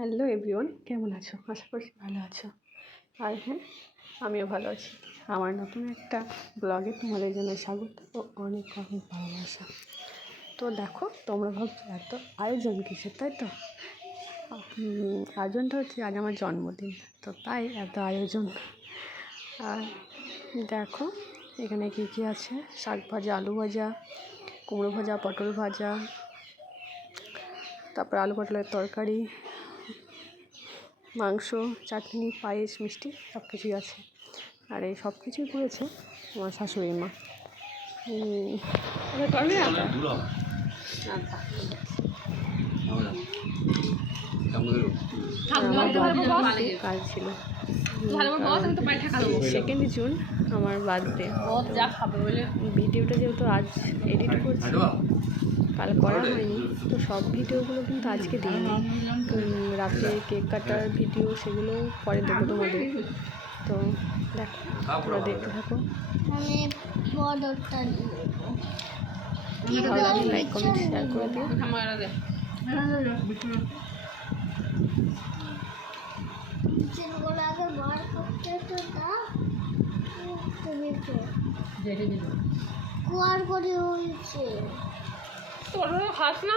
Hello everyone, কেমন আছো? আশা করছি ভালো আছো। আর হ্যাঁ, আমিও ভালো আছি। আমার নতুন একটা ব্লগে তোমাদের জন্য স্বাগত ও অনেক অনেক ভালোবাসা। তো দেখো, তোমরা ভাবছো এত আয়োজন কিসের, তাই তো? আয়োজনটা হচ্ছে আজ আমার জন্মদিন, তো তাই এত আয়োজন। আর দেখো এখানে কী কী আছে: শাক ভাজা, আলু ভাজা, কুমড়ো ভাজা, পটল ভাজা, তারপর আলু পটলের তরকারি, মাংস, চাটনি, পায়েস, মিষ্টি সব কিছুই আছে। আর এই সব কিছুই করেছে আমার শাশুড়ি মা। কাজ ছিল। 2 জুন আমার বার্থডে। ভিডিওটা যেহেতু আজ এডিট করছি, কাল করা হয়নি, তো সব ভিডিওগুলো কিন্তু আজকে দিইনি। রাত্রে কেক কাটার ভিডিও সেগুলো পরে দেবো তোমাদের। তো দেখো, তোমরা দেখতে থাকো। ভালো লাগলে লাইক কমেন্ট শেয়ার করে দিও। কুয়ার করে হয়েছে তোর হাত না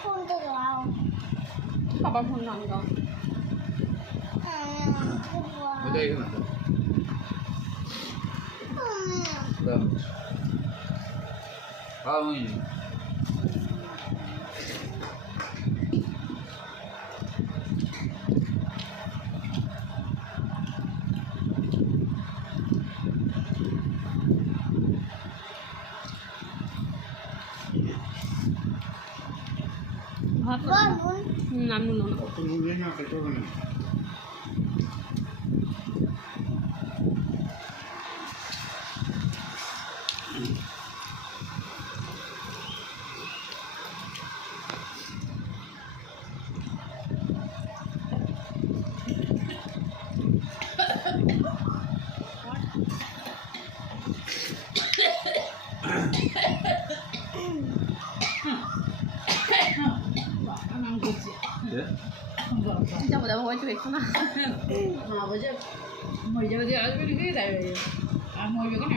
ফোনটা দাও, বাবার ফোন নাম দাও। নাম না যাবো যাবো হয়তো একটু না মরে যাবে দিয়ে আসবে লিখেই যাবে আর মরবে কেন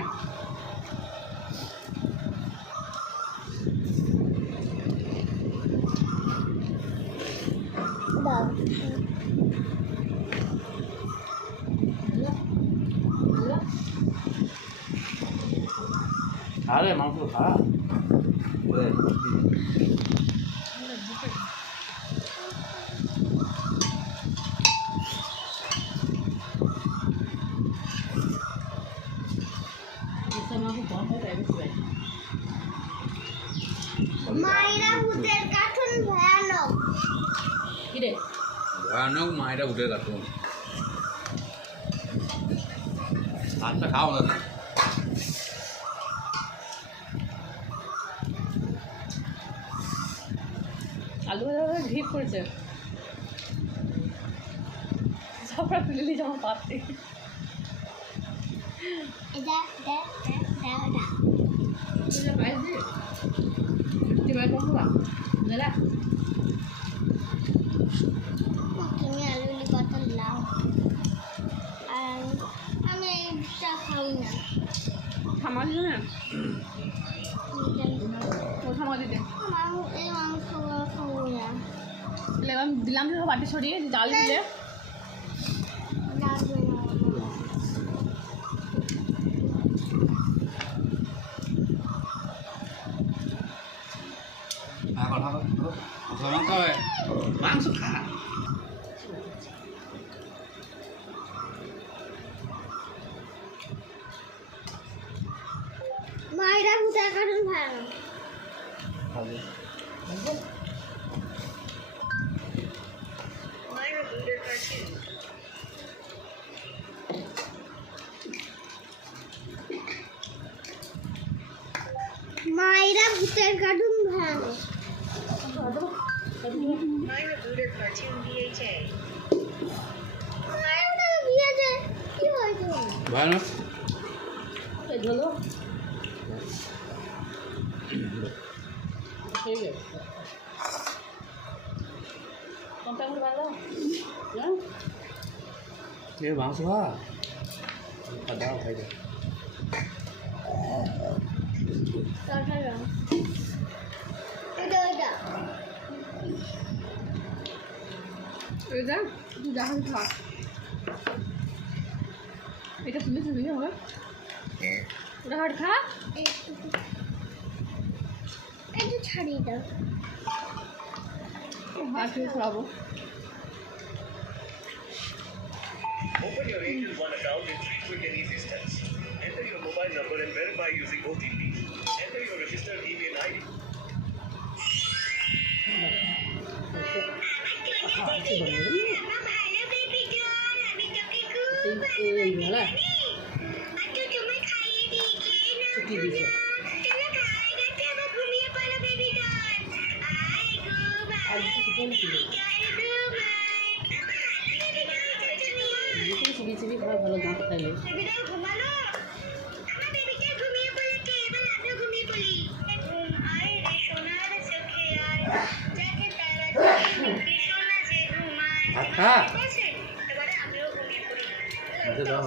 আরে মাংস খা মায়েরা ভূতের কার্টুন ভয়ানক। কিরে ভয়ানক মায়েরা উঠে কাটুন ভাতটা খাও না আলু ভাজা ভিড় করেছে সবটা তুলে নিয়ে যাবো পাতে এটা তুমি আলু কত লাও, আর আমি এইটা খাই না। থামা দিল না ও থামা দিতে এই মাংস খাবো না। দিলাম বাটি ছড়িয়ে জাল দিলে মাংস খা মায়েরা ভূতের কার্টুন ভয়ানক। মায়েরা ভূতের কার্টুন ভয়ানক। মায়েরা ভূতের কার্টুন দিয়েছে। মায়েরা দিয়েছে কি হয়েছে? ভয়ানক ঝোলো ঠিক আছে কোনটা করে ভালো হ্যাঁ ये मांस खा दाओ खाई दे এটা তুই যা খাবি খা এটা তুমি তুমি হবে ওটা হাট খা একটু ছাড়িয়ে দাও হাট খাওয়াবো Open your Angel One account in 3 quick and easy steps. Enter your mobile number and verify using OTP. Enter your registered email ID. এই মেলা ছুটি দিছে আর কিছু কোন ছিল চিবি চিবি খাওয়া ভালো দাঁত খাইলে खा এবারে আমিও ঘুমিয়ে পড়ি मुझे दाओ